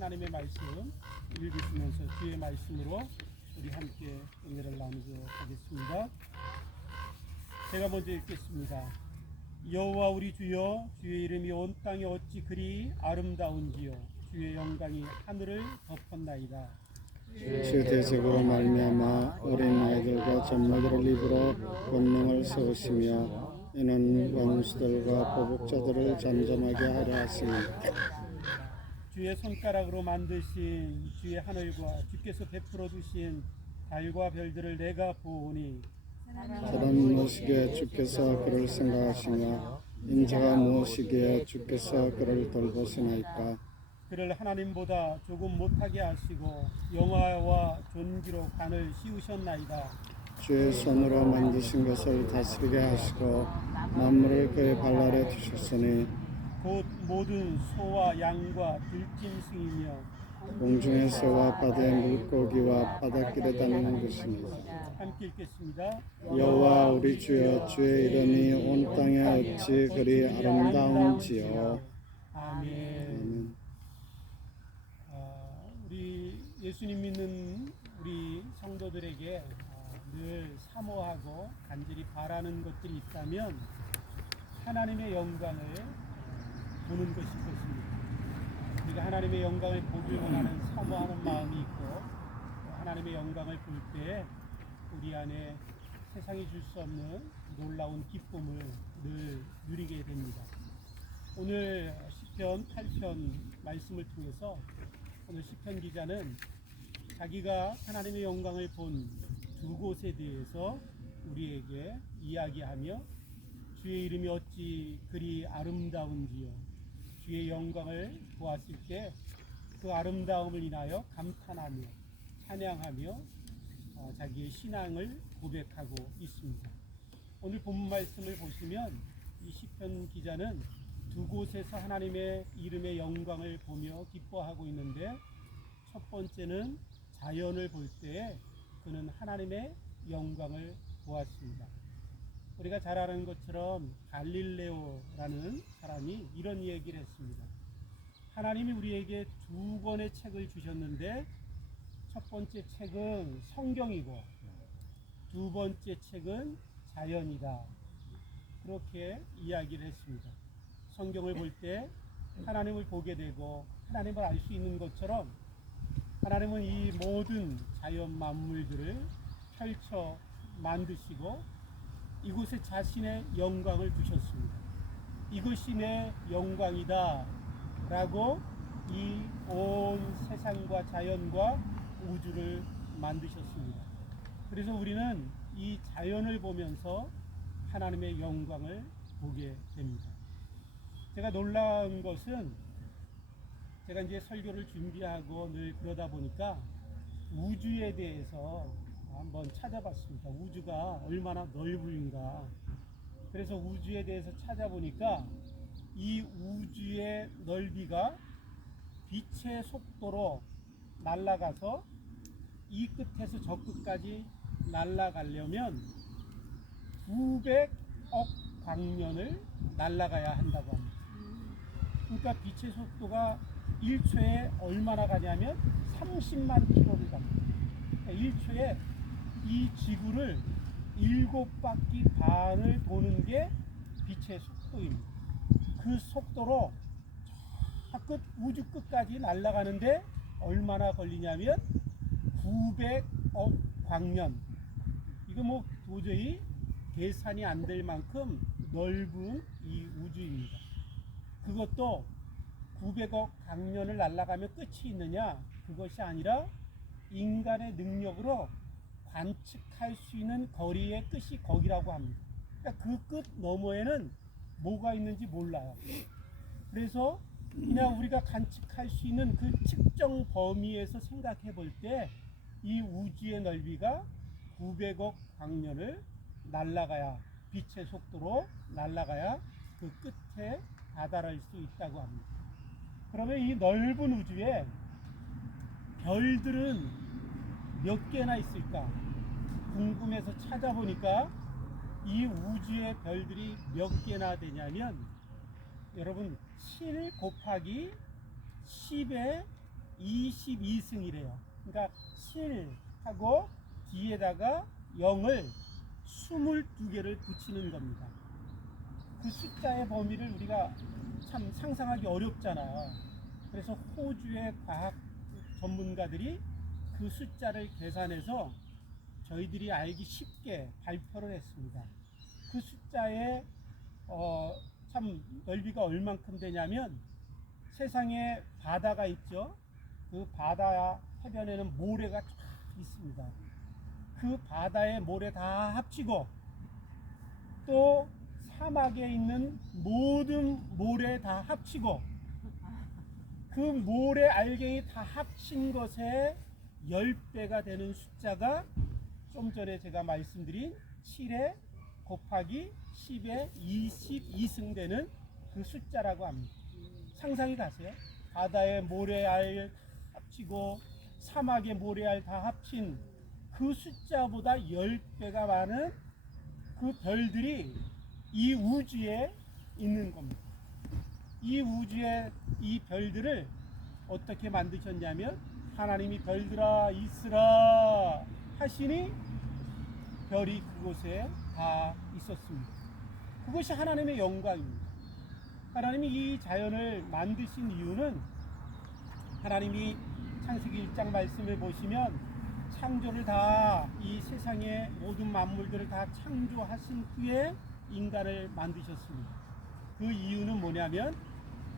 하나님의 말씀 읽으시면서 주의 말씀으로 우리 함께 은혜를 나누고 하겠습니다. 제가 먼저 읽겠습니다. 여호와 우리 주여, 주의 이름이 온 땅에 어찌 그리 아름다운지요. 주의 영광이 하늘을 덮었나이다. 주 대적으로 말미암아 어린 아이들과 젖먹이를 입으로 권능을 세우시며 이는 원수들과 보복자들을 잠잠하게 하려 하십니다. 주의 손가락으로 만드신 주의 하늘과 주께서 베풀어 주신 달과 별들을 내가 보오니 사람 무엇이기에 주께서 그를 생각하시며 인자가 무엇이기에 주께서 그를 돌보시나이까. 그를 하나님보다 조금 못하게 하시고 영화와 존귀로 간을 씌우셨나이다. 주의 손으로 만드신 것을 다스리게 하시고 만물을 그의 발 아래 두셨으니 곧 모든 소와 양과 들짐승이며 공중의 새와 바다의 물고기와 바닷길에 다니는 것입니다. 함께 읽겠습니다. 여호와 우리 주여, 주의 이름이 온 땅에 어찌 그리 아름다운지요. 아멘. 우리 예수님 믿는 우리 성도들에게 늘 사모하고 간절히 바라는 것들이 있다면 하나님의 영광을 보는 것일 것입니다. 우리가 하나님의 영광을 보길 원하는 사모하는 마음이 있고 하나님의 영광을 볼 때 우리 안에 세상이 줄 수 없는 놀라운 기쁨을 늘 누리게 됩니다. 오늘 시편 8편 말씀을 통해서 오늘 시편 기자는 자기가 하나님의 영광을 본 두 곳에 대해서 우리에게 이야기하며 주의 이름이 어찌 그리 아름다운지요. 주의 영광을 보았을 때 그 아름다움을 인하여 감탄하며 찬양하며 자기의 신앙을 고백하고 있습니다. 오늘 본문 말씀을 보시면 이 시편 기자는 두 곳에서 하나님의 이름의 영광을 보며 기뻐하고 있는데 첫 번째는 자연을 볼 때에 그는 하나님의 영광을 보았습니다. 우리가 잘 아는 것처럼 갈릴레오라는 사람이 이런 얘기를 했습니다. 하나님이 우리에게 두 권의 책을 주셨는데 첫 번째 책은 성경이고 두 번째 책은 자연이다. 그렇게 이야기를 했습니다. 성경을 볼 때 하나님을 보게 되고 하나님을 알 수 있는 것처럼 하나님은 이 모든 자연 만물들을 펼쳐 만드시고 이곳에 자신의 영광을 두셨습니다. 이것이 내 영광이다 라고 이 온 세상과 자연과 우주를 만드셨습니다. 그래서 우리는 이 자연을 보면서 하나님의 영광을 보게 됩니다. 제가 놀라운 것은 제가 이제 설교를 준비하고 늘 그러다 보니까 우주에 대해서 한번 찾아봤습니다. 우주가 얼마나 넓은가. 그래서 우주에 대해서 찾아보니까 이 우주의 넓이가 빛의 속도로 날아가서 이 끝에서 저 끝까지 날아가려면 900억 광년을 날아가야 한다고 합니다. 그러니까 빛의 속도가 1초에 얼마나 가냐면 30만 킬로를 갑니다. 그러니까 1초에 이 지구를 7바퀴 반을 도는 게 빛의 속도입니다. 그 속도로 저 끝 우주 끝까지 날아가는데 얼마나 걸리냐면 900억 광년. 이거 뭐 도저히 계산이 안 될 만큼 넓은 이 우주입니다. 그것도 900억 광년을 날아가면 끝이 있느냐? 그것이 아니라 인간의 능력으로 관측할 수 있는 거리의 끝이 거기라고 합니다. 그러니까 그 끝 너머에는 뭐가 있는지 몰라요. 그래서 그냥 우리가 관측할 수 있는 그 측정 범위에서 생각해 볼 때 이 우주의 넓이가 900억 광년을 날아가야, 빛의 속도로 날아가야 그 끝에 다다를 수 있다고 합니다. 그러면 이 넓은 우주에 별들은 몇 개나 있을까 궁금해서 찾아보니까 이 우주의 별들이 몇 개나 되냐면 여러분 7 곱하기 10의 22승이래요. 그러니까 7하고 뒤에다가 0을 22개를 붙이는 겁니다. 그 숫자의 범위를 우리가 참 상상하기 어렵잖아요. 그래서 호주의 과학 전문가들이 그 숫자를 계산해서 저희들이 알기 쉽게 발표를 했습니다. 그 숫자의 참 넓이가 얼만큼 되냐면 세상에 바다가 있죠. 그 바다 해변에는 모래가 쫙 있습니다. 그 바다의 모래 다 합치고 또 사막에 있는 모든 모래 다 합치고 그 모래 알갱이 다 합친 것에 10배가 되는 숫자가 좀 전에 제가 말씀드린 7에 곱하기 10에 22승 되는 그 숫자라고 합니다. 상상이 가세요? 바다의 모래알 합치고 사막의 모래알 다 합친 그 숫자보다 10배가 많은 그 별들이 이 우주에 있는 겁니다. 이 우주의 이 별들을 어떻게 만드셨냐면 하나님이 별들아 있으라 하시니 별이 그곳에 다 있었습니다. 그것이 하나님의 영광입니다. 하나님이 이 자연을 만드신 이유는 하나님이 창세기 1장 말씀을 보시면 창조를 다 이 세상의 모든 만물들을 다 창조하신 후에 인간을 만드셨습니다. 그 이유는 뭐냐면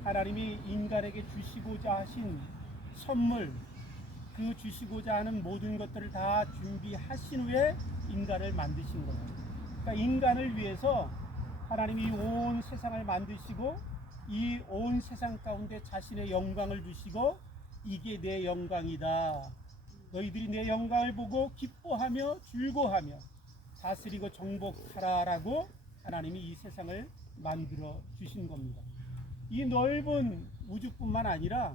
하나님이 인간에게 주시고자 하신 선물, 그 주시고자 하는 모든 것들을 다 준비하신 후에 인간을 만드신 거예요. 그러니까 인간을 위해서 하나님이 온 세상을 만드시고 이 온 세상 가운데 자신의 영광을 주시고 이게 내 영광이다. 너희들이 내 영광을 보고 기뻐하며 즐거워하며 다스리고 정복하라라고 하나님이 이 세상을 만들어 주신 겁니다. 이 넓은 우주뿐만 아니라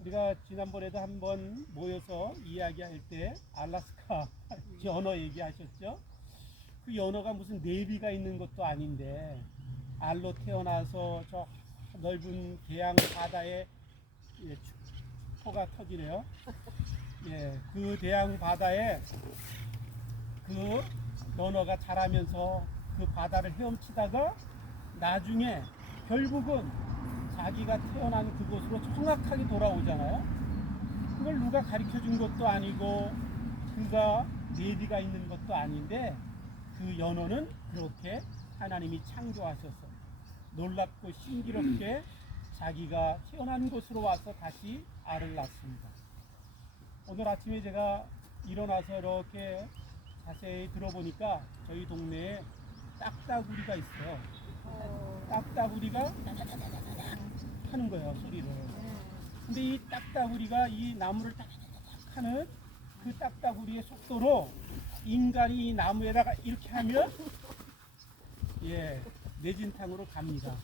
우리가 지난번에도 한번 모여서 이야기할 때 알래스카 연어 얘기하셨죠? 그 연어가 무슨 내비가 있는 것도 아닌데 알로 태어나서 저 넓은 대양 바다에 축포가 터지네요. 예, 그 대양 바다에 그 연어가 자라면서 그 바다를 헤엄치다가 나중에 결국은 자기가 태어난 그곳으로 정확하게 돌아오잖아요. 그걸 누가 가르쳐 준 것도 아니고 그가 내비가 있는 것도 아닌데 그 연어는 그렇게 하나님이 창조하셔서 놀랍고 신기롭게 자기가 태어난 곳으로 와서 다시 알을 낳습니다. 오늘 아침에 제가 일어나서 이렇게 자세히 들어보니까 저희 동네에 딱따구리가 있어요. 딱따구리가 하는 거예요, 소리를. 근데 이 딱따구리가 이 나무를 딱딱딱 하는 그 딱따구리의 속도로 인간이 이 나무에다가 이렇게 하면 내진탕으로 갑니다.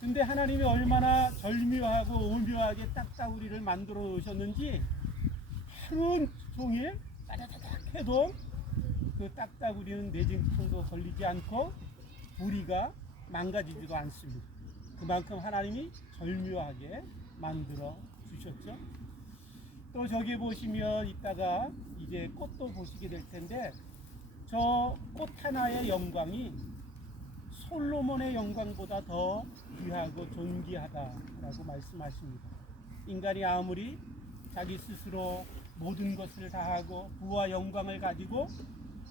근데 하나님이 얼마나 절묘하고 오묘하게 딱따구리를 만들어 놓으셨는지 하루 종일 따다다닥 해도 그 딱따구리는 내진탕도 걸리지 않고 부리가 망가지지도 않습니다. 그만큼 하나님이 절묘하게 만들어 주셨죠. 또 저기 보시면 이따가 이제 꽃도 보시게 될 텐데 저 꽃 하나의 영광이 솔로몬의 영광보다 더 귀하고 존귀하다라고 말씀하십니다. 인간이 아무리 자기 스스로 모든 것을 다하고 부와 영광을 가지고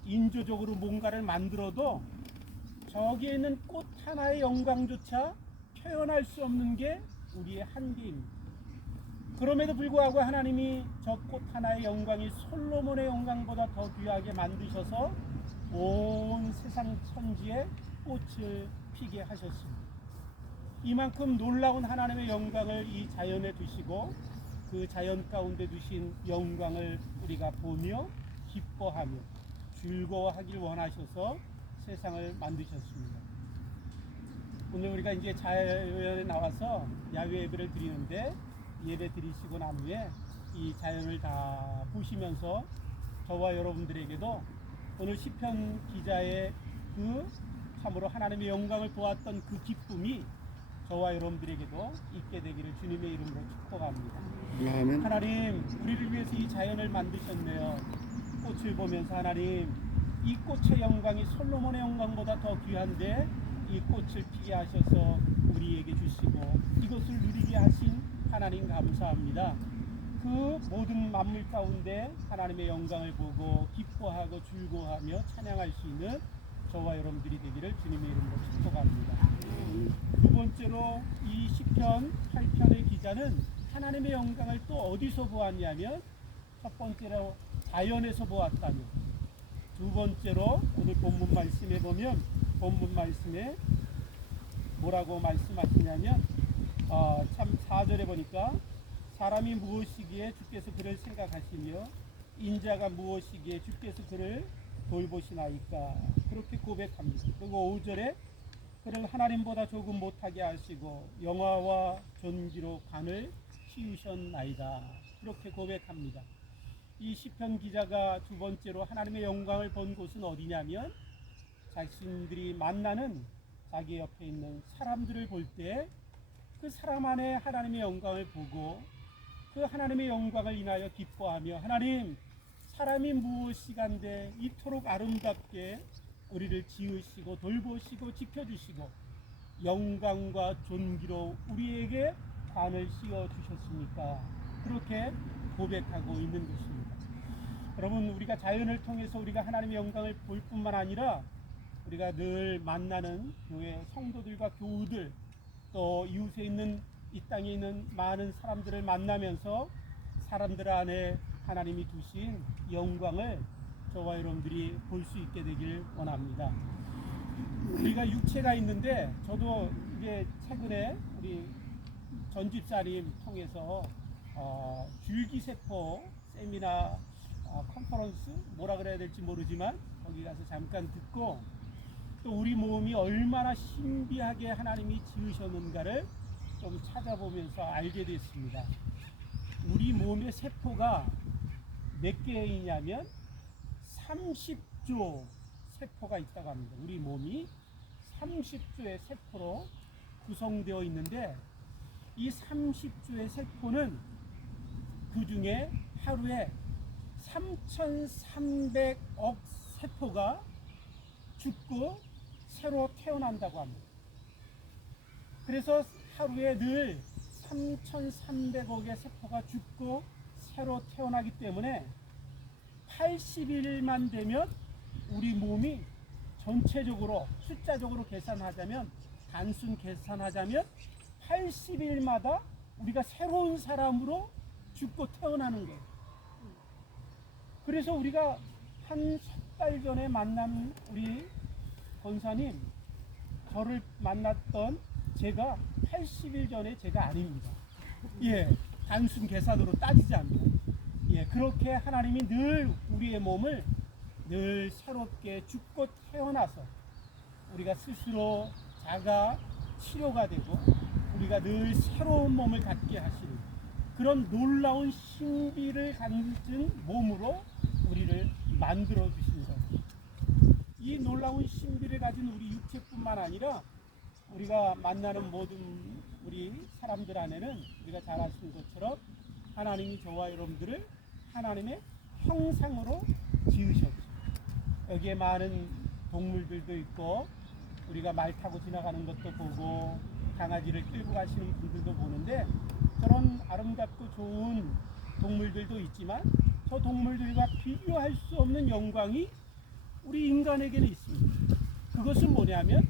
인조적으로 뭔가를 만들어도 저기에 있는 꽃 하나의 영광조차 표현할 수 없는 게 우리의 한계입니다. 그럼에도 불구하고 하나님이 저 꽃 하나의 영광이 솔로몬의 영광보다 더 귀하게 만드셔서 온 세상 천지에 꽃을 피게 하셨습니다. 이만큼 놀라운 하나님의 영광을 이 자연에 두시고 그 자연 가운데 두신 영광을 우리가 보며 기뻐하며 즐거워하길 원하셔서 세상을 만드셨습니다. 오늘 우리가 이제 자연에 나와서 야외 예배를 드리는데 예배 드리시고 난 후에 이 자연을 다 보시면서 저와 여러분들에게도 오늘 시편 기자의 그 참으로 하나님의 영광을 보았던 그 기쁨이 저와 여러분들에게도 있게 되기를 주님의 이름으로 축복합니다. 아멘. 하나님, 우리를 위해서 이 자연을 만드셨네요. 꽃을 보면서 하나님, 이 꽃의 영광이 솔로몬의 영광보다 더 귀한데 이 꽃을 피게 하셔서 우리에게 주시고 이것을 누리게 하신 하나님 감사합니다. 그 모든 만물 가운데 하나님의 영광을 보고 기뻐하고 즐거워하며 찬양할 수 있는 저와 여러분들이 되기를 주님의 이름으로 축복합니다. 두 번째로 이 시편 8편의 기자는 하나님의 영광을 또 어디서 보았냐면 첫 번째로 자연에서 보았다며, 두 번째로 오늘 본문 말씀에 보면 본문 말씀에 뭐라고 말씀하시냐면 참 4절에 보니까 사람이 무엇이기에 주께서 그를 생각하시며 인자가 무엇이기에 주께서 그를 돌보시나이까 그렇게 고백합니다. 그리고 5절에 그를 하나님보다 조금 못하게 하시고 영화와 존귀로 간을 씌우셨나이다 그렇게 고백합니다. 이 시편 기자가 두 번째로 하나님의 영광을 본 곳은 어디냐면 자신들이 만나는 자기 옆에 있는 사람들을 볼 때 그 사람 안에 하나님의 영광을 보고 그 하나님의 영광을 인하여 기뻐하며 하나님, 사람이 무엇이간데 이토록 아름답게 우리를 지으시고 돌보시고 지켜주시고 영광과 존귀로 우리에게 관을 씌워 주셨습니까? 그렇게 고백하고 있는 것입니다. 여러분, 우리가 자연을 통해서 우리가 하나님의 영광을 볼 뿐만 아니라 우리가 늘 만나는 교회 성도들과 교우들 또 이웃에 있는 이 땅에 있는 많은 사람들을 만나면서 사람들 안에 하나님이 두신 영광을 저와 여러분들이 볼 수 있게 되길 원합니다. 우리가 육체가 있는데 저도 이제 최근에 우리 전집사님 통해서 줄기세포 세미나 컨퍼런스 뭐라 그래야 될지 모르지만 거기 가서 잠깐 듣고 또 우리 몸이 얼마나 신비하게 하나님이 지으셨는가를 좀 찾아보면서 알게 됐습니다. 우리 몸의 세포가 몇 개이냐면 30조 세포가 있다고 합니다. 우리 몸이 30조의 세포로 구성되어 있는데 이 30조의 세포는 그 중에 하루에 3,300억 세포가 죽고 새로 태어난다고 합니다. 그래서 하루에 늘 3,300억의 세포가 죽고 새로 태어나기 때문에 80일만 되면 우리 몸이 전체적으로 숫자적으로 계산하자면 단순 계산하자면 80일마다 우리가 새로운 사람으로 죽고 태어나는 거예요. 그래서 우리가 한 석 달 전에 만난 우리 권사님, 저를 만났던 제가 80일 전에 제가 아닙니다. 예, 단순 계산으로 따지지 않고 그렇게 하나님이 늘 우리의 몸을 늘 새롭게 죽고 태어나서 우리가 스스로 자가 치료가 되고 우리가 늘 새로운 몸을 갖게 하시는 그런 놀라운 신비를 가진 몸으로 우리를 만들어 주신 것. 이 놀라운 신비를 가진 우리 육체뿐만 아니라 우리가 만나는 모든 우리 사람들 안에는 우리가 잘 아시는 것처럼 하나님이 저와 여러분들을 하나님의 형상으로 지으셨죠. 여기에 많은 동물들도 있고 우리가 말 타고 지나가는 것도 보고 강아지를 끌고 가시는 분들도 보는데 저런 아름답고 좋은 동물들도 있지만 저 동물들과 비교할 수 없는 영광이 우리 인간에게는 있습니다. 그것은 뭐냐면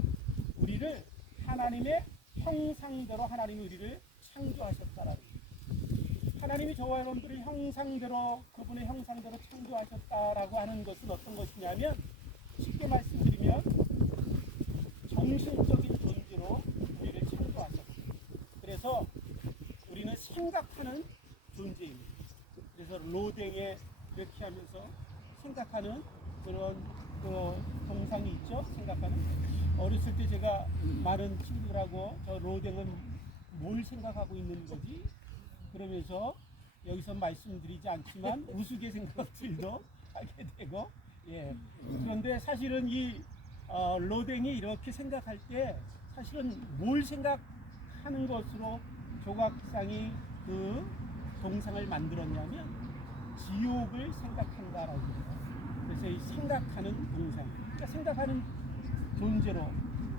우리를 하나님의 형상대로 하나님이 우리를 창조하셨다라는 거예요. 하나님이 저와 여러분들을 형상대로 그분의 형상대로 창조하셨다라고 하는 것은 어떤 것이냐면 쉽게 말씀드리면 정신적인 존재로 우리를 창조하셨어요. 그래서 우리는 생각하는 존재입니다. 그래서 로댕에 이렇게 하면서 생각하는 그런 동상이 있죠. 생각하는. 어렸을 때 제가 많은 친구들하고 저 로댕은 뭘 생각하고 있는 거지? 그러면서 여기서 말씀드리지 않지만 우스갯생각들도 하게 되고 그런데 사실은 이 로댕이 이렇게 생각할 때 사실은 뭘 생각하는 것으로 조각상이 그 동상을 만들었냐면 지옥을 생각한다라고 해요. 그래서 이 생각하는 동상, 그러니까 생각하는 존재로,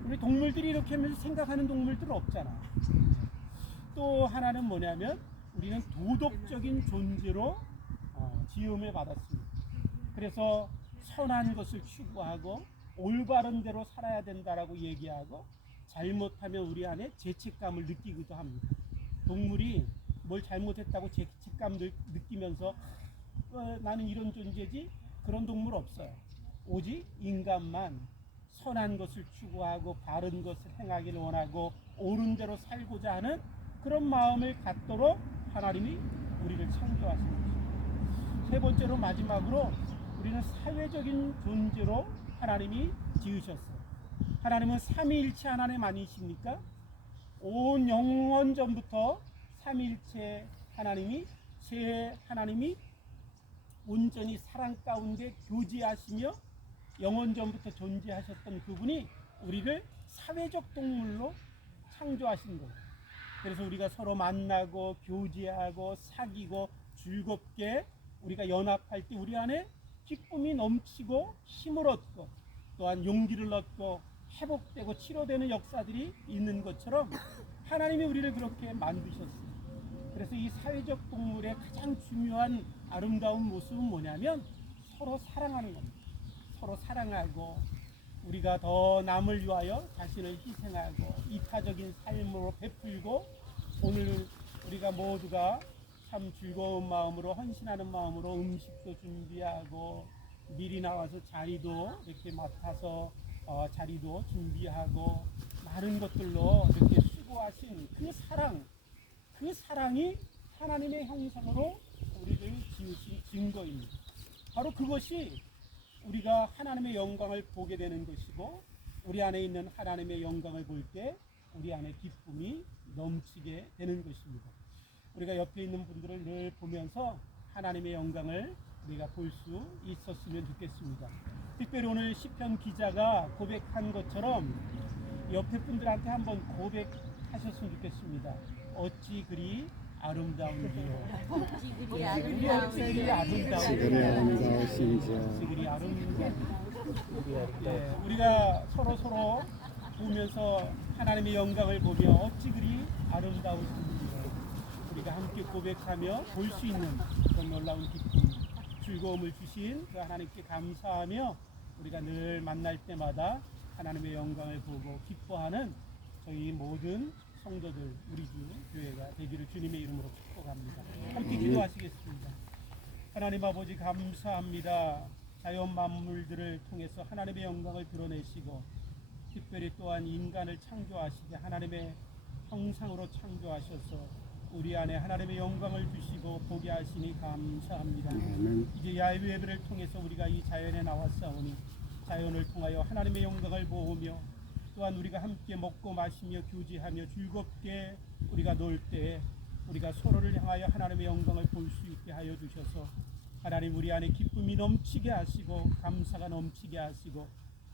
우리 동물들이 이렇게 하면서 생각하는 동물들은 없잖아. 또 하나는 뭐냐면 우리는 도덕적인 존재로 지음을 받았습니다. 그래서 선한 것을 추구하고 올바른 대로 살아야 된다라고 얘기하고, 잘못하면 우리 안에 죄책감을 느끼기도 합니다. 동물이 뭘 잘못했다고 죄책감 느끼면서 나는 이런 존재지, 그런 동물 없어요. 오직 인간만 선한 것을 추구하고 바른 것을 행하기를 원하고 옳은 대로 살고자 하는 그런 마음을 갖도록 하나님이 우리를 창조하신 것입니다. 세 번째로, 마지막으로 우리는 사회적인 존재로 하나님이 지으셨어요. 하나님은 삼위일체 하나님 아니십니까? 온 영원 전부터 삼위일체 하나님이, 세 하나님이 온전히 사랑 가운데 교제하시며 영원 전부터 존재하셨던 그분이 우리를 사회적 동물로 창조하신 거예요. 그래서 우리가 서로 만나고 교제하고 사귀고 즐겁게 우리가 연합할 때 우리 안에 기쁨이 넘치고 힘을 얻고 또한 용기를 얻고 회복되고 치료되는 역사들이 있는 것처럼 하나님이 우리를 그렇게 만드셨어요. 그래서 이 사회적 동물의 가장 중요한 아름다운 모습은 뭐냐면 서로 사랑하는 겁니다. 서로 사랑하고 우리가 더 남을 위하여 자신을 희생하고 이타적인 삶으로 베풀고, 오늘 우리가 모두가 참 즐거운 마음으로 헌신하는 마음으로 음식도 준비하고 미리 나와서 자리도 이렇게 맡아서 자리도 준비하고 많은 것들로 이렇게 수고하신 그 사랑이 하나님의 형상으로 우리를 지으신 증거입니다. 바로 그것이 우리가 하나님의 영광을 보게 되는 것이고, 우리 안에 있는 하나님의 영광을 볼 때 우리 안에 기쁨이 넘치게 되는 것입니다. 우리가 옆에 있는 분들을 늘 보면서 하나님의 영광을 우리가 볼 수 있었으면 좋겠습니다. 특별히 오늘 시편 기자가 고백한 것처럼 옆에 분들한테 한번 고백하셨으면 좋겠습니다. 어찌 그리 아름다운지요. 어찌 그리 아름다우신지요. 우리가 서로 보면서 하나님의 영광을 보며 어찌 그리 아름다우신지요. 우리가 함께 고백하며 볼 수 있는 그런 놀라운 기쁨, 즐거움을 주신 그 하나님께 감사하며 우리가 늘 만날 때마다 하나님의 영광을 보고 기뻐하는 저희 모든 성도들, 우리 주 교회가 되기를 주님의 이름으로 축복합니다. 함께 기도하시겠습니다. 하나님 아버지, 감사합니다. 자연 만물들을 통해서 하나님의 영광을 드러내시고 특별히 또한 인간을 창조하시되 하나님의 형상으로 창조하셔서 우리 안에 하나님의 영광을 주시고 보게 하시니 감사합니다. 이제 야외 예배를 통해서 우리가 이 자연에 나왔사오니 자연을 통하여 하나님의 영광을 보며 또한 우리가 함께 먹고 마시며 교제하며 즐겁게 우리가 놀 때 우리가 서로를 향하여 하나님의 영광을 볼 수 있게 하여 주셔서 하나님 우리 안에 기쁨이 넘치게 하시고 감사가 넘치게 하시고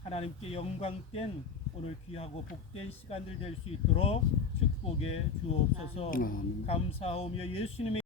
하나님께 영광된 오늘 귀하고 복된 시간들 될 수 있도록 축복해 주옵소서. 감사하오며 예수님의